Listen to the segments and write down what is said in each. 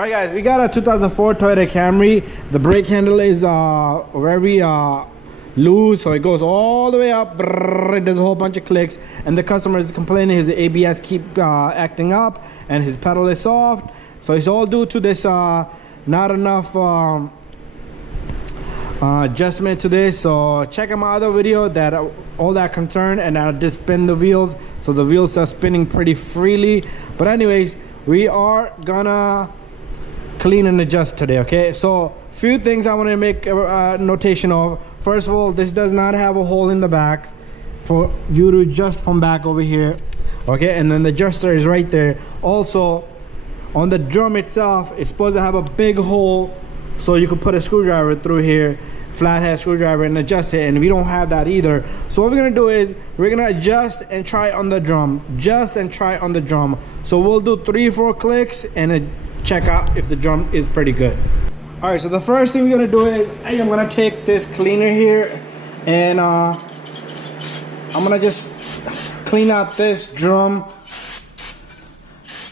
All right, guys, we got a 2004 Toyota Camry. The brake handle is very loose, so it goes all the way up. It does a whole bunch of clicks, and the customer is complaining his ABS keep acting up, and his pedal is soft. So it's all due to this not enough adjustment to this. So check out my other video that all that concern, and I just spin the wheels, so the wheels are spinning pretty freely. But anyways, we are gonna clean and adjust today. Okay, so few things I want to make a notation of. First of all, this does not have a hole in the back for you to adjust from back over here. Okay, and then the adjuster is right there. Also, on the drum itself, it's supposed to have a big hole so you could put a screwdriver through here, flathead screwdriver, and adjust it. And we don't have that either. So what we're gonna do is we're gonna adjust and try on the drum, just and try on the drum. So we'll do 3-4 clicks and check out if the drum is pretty good. All right, so the first thing we're gonna do is I'm gonna take this cleaner here, and I'm gonna just clean out this drum.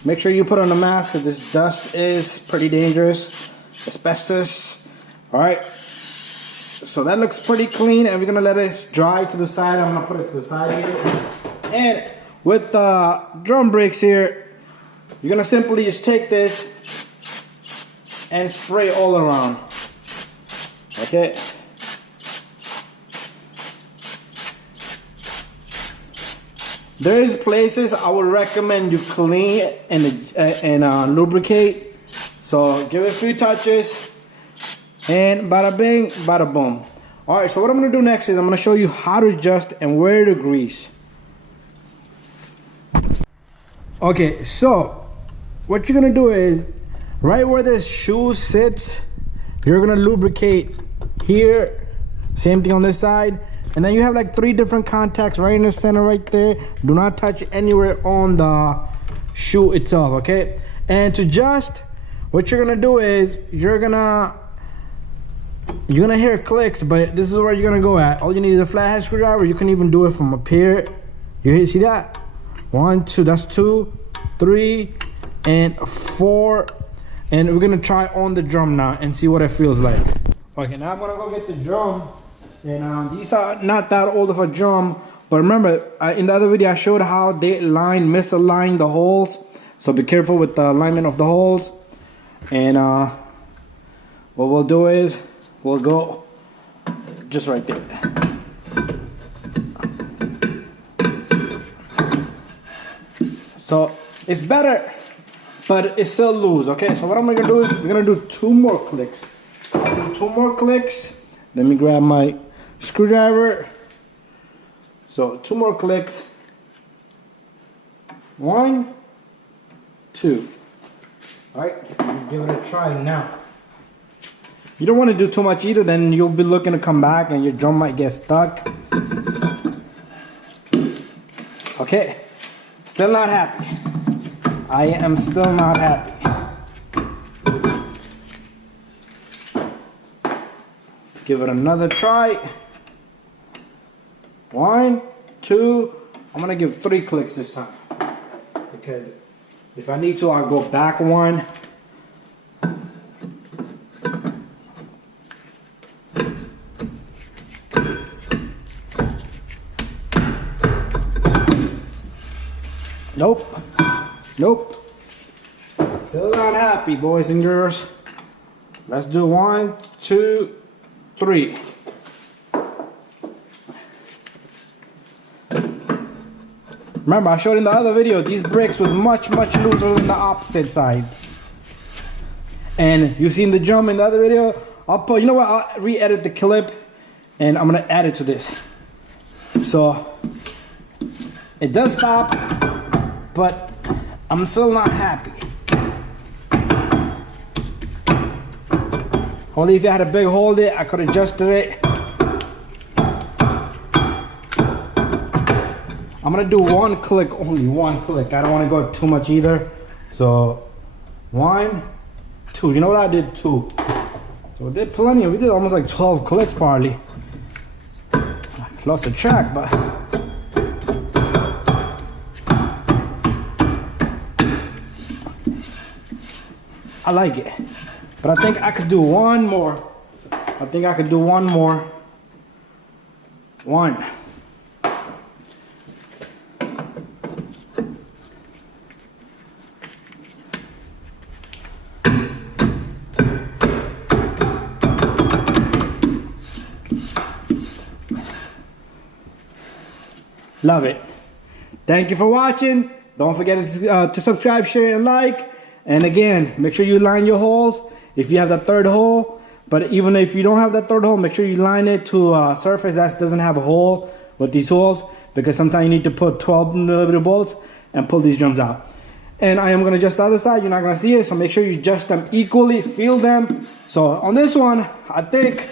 Make sure you put on a mask because this dust is pretty dangerous, asbestos. All right, so that looks pretty clean, and we're gonna let it dry to the side. I'm gonna put it to the side here, and with the drum brakes here, you're gonna simply just take this and spray all around. Okay. There is places I would recommend you clean and lubricate. So give it a few touches, and bada bing, bada boom. All right. So what I'm gonna do next is I'm gonna show you how to adjust and where to grease. Okay. So what you're gonna do is, right where this shoe sits, you're gonna lubricate here. Same thing on this side. And then you have like 3 different contacts right in the center right there. Do not touch anywhere on the shoe itself, okay? And to adjust, what you're gonna do is you're gonna hear clicks, but this is where you're gonna go at. All you need is a flathead screwdriver. You can even do it from up here. You see that? 1, 2, that's 2, 3, and 4. And we're gonna try on the drum now and see what it feels like. Okay, now I'm gonna go get the drum. And these are not that old of a drum, but remember in the other video I showed how they misaligned the holes. So be careful with the alignment of the holes. And what we'll do is we'll go just right there. So it's better, but it's still loose. Okay, so what I'm gonna do is we're gonna do 2 more clicks. I'll do 2 more clicks. Let me grab my screwdriver. So 2 more clicks. 1, 2. All right, give it a try now. You don't want to do too much either, then you'll be looking to come back and your drum might get stuck. Okay, still not happy. I am still not happy. Let's give it another try. 1, 2. I'm gonna give 3 clicks this time, because if I need to, I'll go back 1. Nope. Nope. Still not happy, boys and girls. Let's do 1, 2, 3. Remember, I showed in the other video, these brakes was much looser than the opposite side. And you've seen the drum in the other video. I'll put, you know what, I'll re-edit the clip and I'm gonna add it to this. So it does stop, but I'm still not happy. Only if you had a big hole there, I could have adjusted it. I'm gonna do 1 click, only 1 click. I don't want to go too much either. So 1, 2. You know what, I did 2. So we did plenty. We did almost like 12 clicks probably. I lost the track, but I like it. But I think I could do one more. I think I could do one more. One. Love it. Thank you for watching. Don't forget to subscribe, share, and like. And again, make sure you line your holes if you have that third hole. But even if you don't have that third hole, make sure you line it to a surface that doesn't have a hole with these holes, because sometimes you need to put 12mm bolts and pull these drums out. And I am going to adjust the other side. You're not going to see it, so make sure you adjust them equally, feel them. So on this one, I think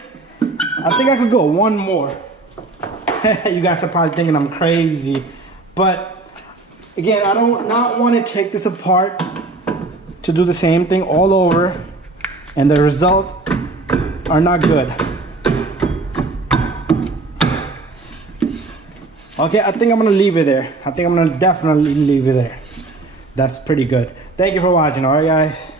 I could go one more. You guys are probably thinking I'm crazy, but again, I don't not want to take this apart to do the same thing all over, and the result are not good. Okay, I think I'm gonna leave it there. I think I'm gonna definitely leave it there. That's pretty good. Thank you for watching. All right, guys.